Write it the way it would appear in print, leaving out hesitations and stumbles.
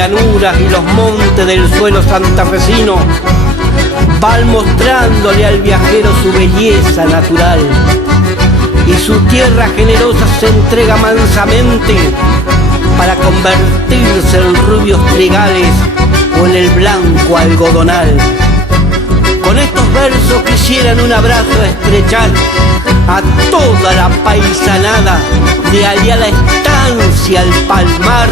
llanuras y los montes del suelo santafesino van mostrándole al viajero su belleza natural, y su tierra generosa se entrega mansamente para convertirse en rubios trigales o en el blanco algodonal. Con estos versos quisieran un abrazo estrechar a toda la paisanada de allá la estancia al palmar,